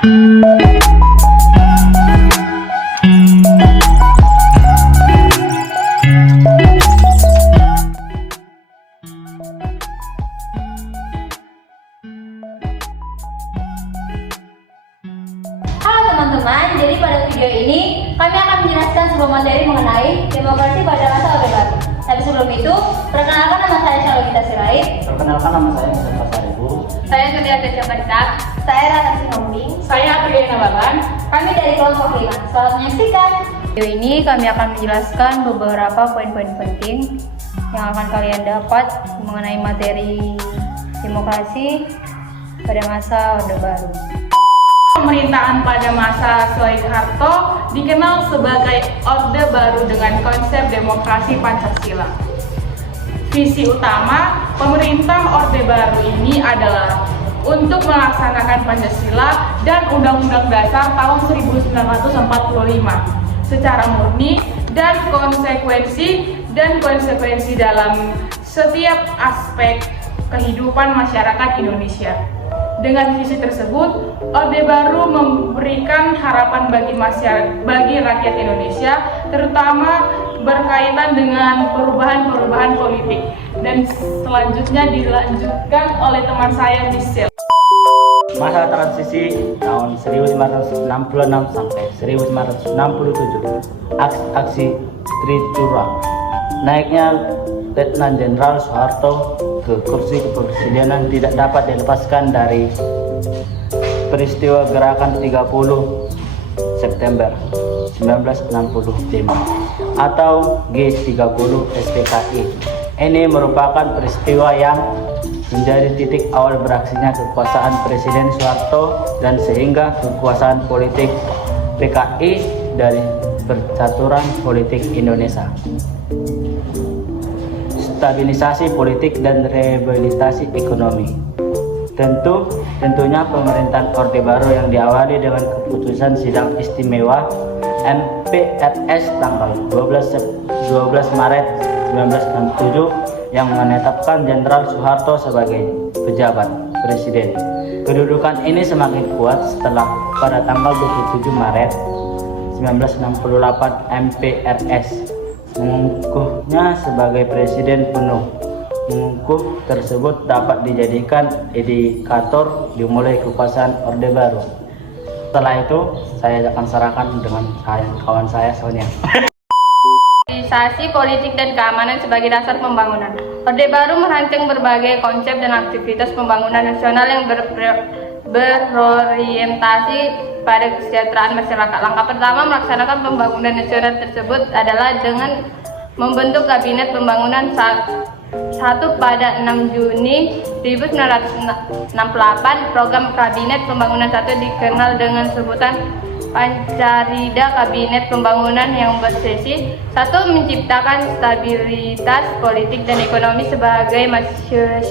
teman-teman, jadi pada video ini kami akan menjelaskan sebuah materi mengenai demokrasi pada masa Orde Baru. Tapi sebelum itu, perkenalkan nama saya Shalogita Sirait. Perkenalkan nama saya Mustafa Saribu. Saya Surya Teja Pecak. Saya Rata Sinombing. Saya Apriana Baban. Kami dari kelompok 5. Selamat menyaksikan. Video ini kami akan menjelaskan beberapa poin-poin penting yang akan kalian dapat mengenai materi demokrasi pada masa Orde Baru. Pemerintahan pada masa Soeharto dikenal sebagai Orde Baru dengan konsep demokrasi Pancasila. Visi utama pemerintah Orde Baru ini adalah untuk melaksanakan Pancasila dan Undang-Undang Dasar tahun 1945 secara murni dan konsekuensi dalam setiap aspek kehidupan masyarakat Indonesia. Dengan visi tersebut, Orde Baru memberikan harapan bagi rakyat Indonesia, terutama berkaitan dengan perubahan-perubahan politik. Dan selanjutnya dilanjutkan oleh teman saya, Michelle. Masa transisi tahun 1966 sampai 1967, aksi Tricura. Naiknya Letnan Jenderal Soeharto ke kursi kepresidenan tidak dapat dilepaskan dari peristiwa gerakan 30 September 1965 atau G30 SPKI. Ini merupakan peristiwa yang menjadi titik awal beraksinya kekuasaan Presiden Soeharto dan sehingga kekuasaan politik PKI dari Persatuan Politik Indonesia. Stabilisasi politik dan rehabilitasi ekonomi. Tentunya pemerintahan Orde Baru yang diawali dengan keputusan sidang istimewa MPRS tanggal 12 Maret 1967 yang menetapkan Jenderal Soeharto sebagai pejabat presiden. Kedudukan ini semakin kuat setelah pada tanggal 27 Maret 1968 MPRS mengukuhnya sebagai presiden penuh. Mengukuh tersebut dapat dijadikan indikator dimulai kekuasaan Orde Baru. Setelah itu, saya akan serahkan dengan kawan saya Sonia. Stabilisasi politik dan keamanan sebagai dasar pembangunan. Orde Baru merancang berbagai konsep dan aktivitas pembangunan nasional yang berorientasi pada kesejahteraan masyarakat. Langkah pertama melaksanakan pembangunan nasional tersebut adalah dengan membentuk Kabinet Pembangunan 1 pada 6 Juni 1968. Program Kabinet Pembangunan 1 dikenal dengan sebutan Pancarida Kabinet Pembangunan yang bersesi 1. Menciptakan stabilitas politik dan ekonomi sebagai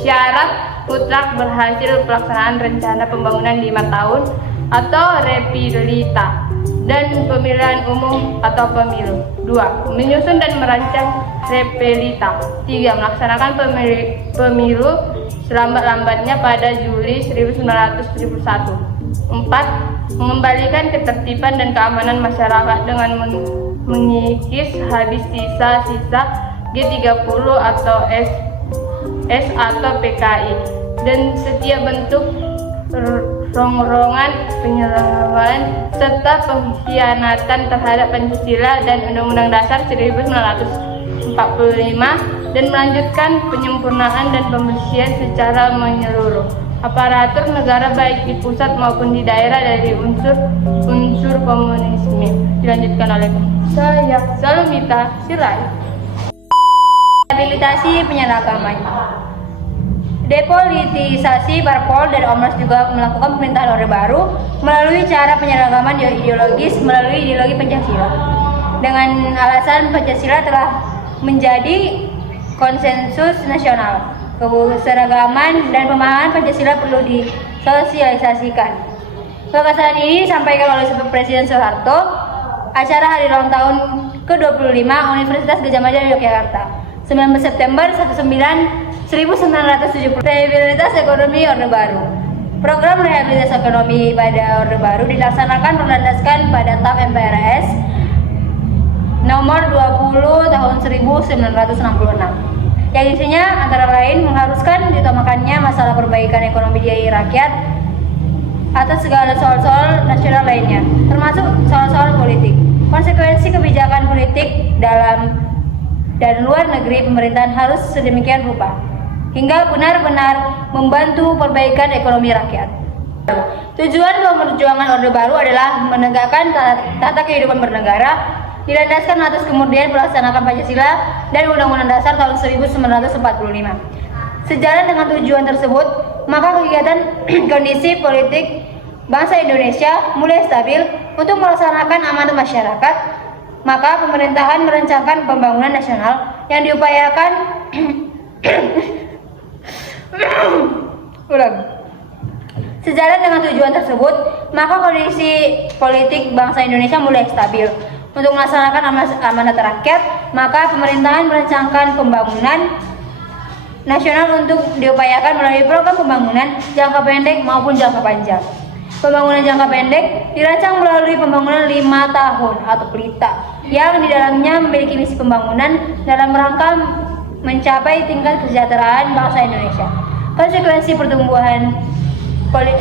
syarat mutlak berhasil pelaksanaan rencana pembangunan 5 tahun atau repilita dan pemilihan umum atau pemilu. 2. Menyusun dan merancang repilita. 3. Melaksanakan pemilu selambat-lambatnya pada Juli 1971. 4. Mengembalikan ketertiban dan keamanan masyarakat dengan mengikis habis sisa-sisa G30 atau S atau PKI dan setiap bentuk rongrongan penyelenggaraan serta pengkhianatan terhadap Pancasila dan Undang-Undang Dasar 1945 dan melanjutkan penyempurnaan dan pembersihan secara menyeluruh aparatur negara baik di pusat maupun di daerah dari unsur komunisme. Dilanjutkan oleh saya Shalogita Sirait. Rehabilitasi penyeragaman. Depolitisasi parpol dan Ormas juga melakukan pemerintahan Orde Baru melalui cara penyeragaman ideologis melalui ideologi Pancasila. Dengan alasan Pancasila telah menjadi konsensus nasional, keseragaman dan pemahaman Pancasila perlu disosialisasikan. Gagasan ini disampaikan oleh Presiden Soeharto acara hari ulang tahun ke-25 Universitas Gadjah Mada Yogyakarta 19 September 1970. Rehabilitasi ekonomi Orde Baru. Program rehabilitasi ekonomi pada Orde Baru dilaksanakan berlandaskan pada TAP MPRS nomor 20 tahun 1966 yang isinya antara lain mengharuskan diutamakannya masalah perbaikan ekonomi di rakyat atas segala soal-soal nasional lainnya, termasuk soal-soal politik. Konsekuensi kebijakan politik dalam dan luar negeri pemerintahan harus sedemikian rupa hingga benar-benar membantu perbaikan ekonomi rakyat. Tujuan perjuangan Orde Baru adalah menegakkan tata kehidupan bernegara dilandaskan atas kemudian melaksanakan Pancasila dan Undang-Undang Dasar tahun 1945. Sejalan dengan tujuan tersebut, maka kegiatan kondisi politik bangsa Indonesia mulai stabil untuk melaksanakan amanat masyarakat. Maka pemerintahan merancangkan pembangunan nasional yang diupayakan Sejalan dengan tujuan tersebut, maka kondisi politik bangsa Indonesia mulai stabil. Untuk melaksanakan amanat rakyat, maka pemerintahan merancangkan pembangunan nasional untuk diupayakan melalui program pembangunan jangka pendek maupun jangka panjang. Pembangunan jangka pendek dirancang melalui pembangunan 5 tahun atau PLITA yang di dalamnya memiliki misi pembangunan dalam rangka mencapai tingkat kesejahteraan bangsa Indonesia. Konsekuensi pertumbuhan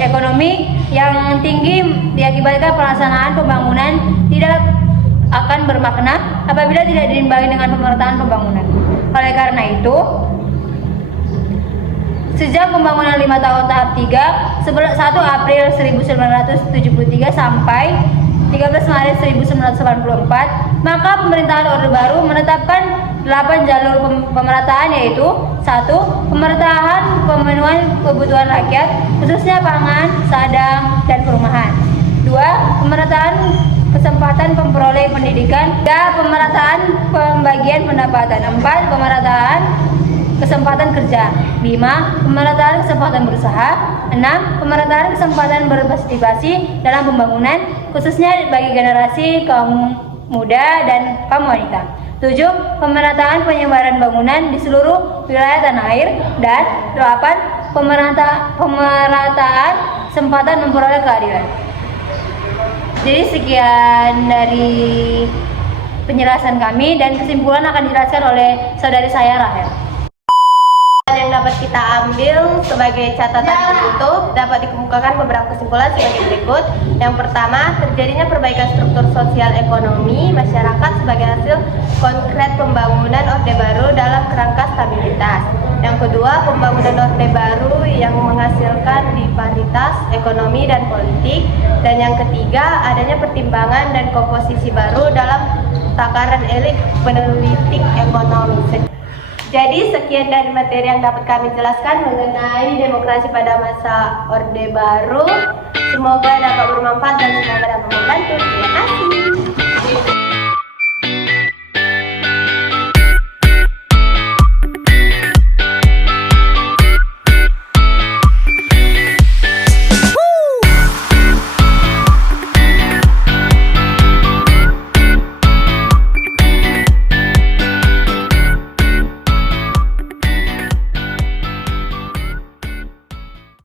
ekonomi yang tinggi diakibatkan pelaksanaan pembangunan tidak akan bermakna apabila tidak diimbangi dengan pemerataan pembangunan. Oleh karena itu, sejak pembangunan 5 tahun tahap 3, 1 April 1973 sampai 13 Maret 1984, maka pemerintahan Orde Baru menetapkan 8 jalur pemerataan, yaitu 1. Pemerataan pemenuhan kebutuhan rakyat, khususnya pangan, sadang, dan perumahan. 2. Pemerataan kesempatan memperoleh pendidikan. 3. Pemerataan pembagian pendapatan. 4. Pemerataan kesempatan kerja. 5. Pemerataan kesempatan berusaha. 6. Pemerataan kesempatan berpartisipasi dalam pembangunan, khususnya bagi generasi kaum muda dan kaum wanita. 7. Pemerataan penyebaran bangunan di seluruh wilayah tanah air. Dan 8. Pemerataan kesempatan memperoleh keadilan. Jadi sekian dari penjelasan kami, dan kesimpulan akan dijelaskan oleh saudari saya Rahel. Yang dapat kita ambil sebagai catatan penutup dapat dikemukakan beberapa kesimpulan sebagai berikut. Yang pertama, terjadinya perbaikan struktur sosial ekonomi masyarakat sebagai hasil konkret pembangunan Orde Baru dalam kerangka stabilitas. Yang kedua, pembangunan Orde Baru yang menghasilkan disparitas ekonomi dan politik. Dan yang ketiga, adanya pertimbangan dan komposisi baru dalam takaran elit peneliti ekonomi. Jadi sekian dari materi yang dapat kami jelaskan mengenai demokrasi pada masa Orde Baru. Semoga dapat bermanfaat dan semoga dapat membantu. Terima kasih.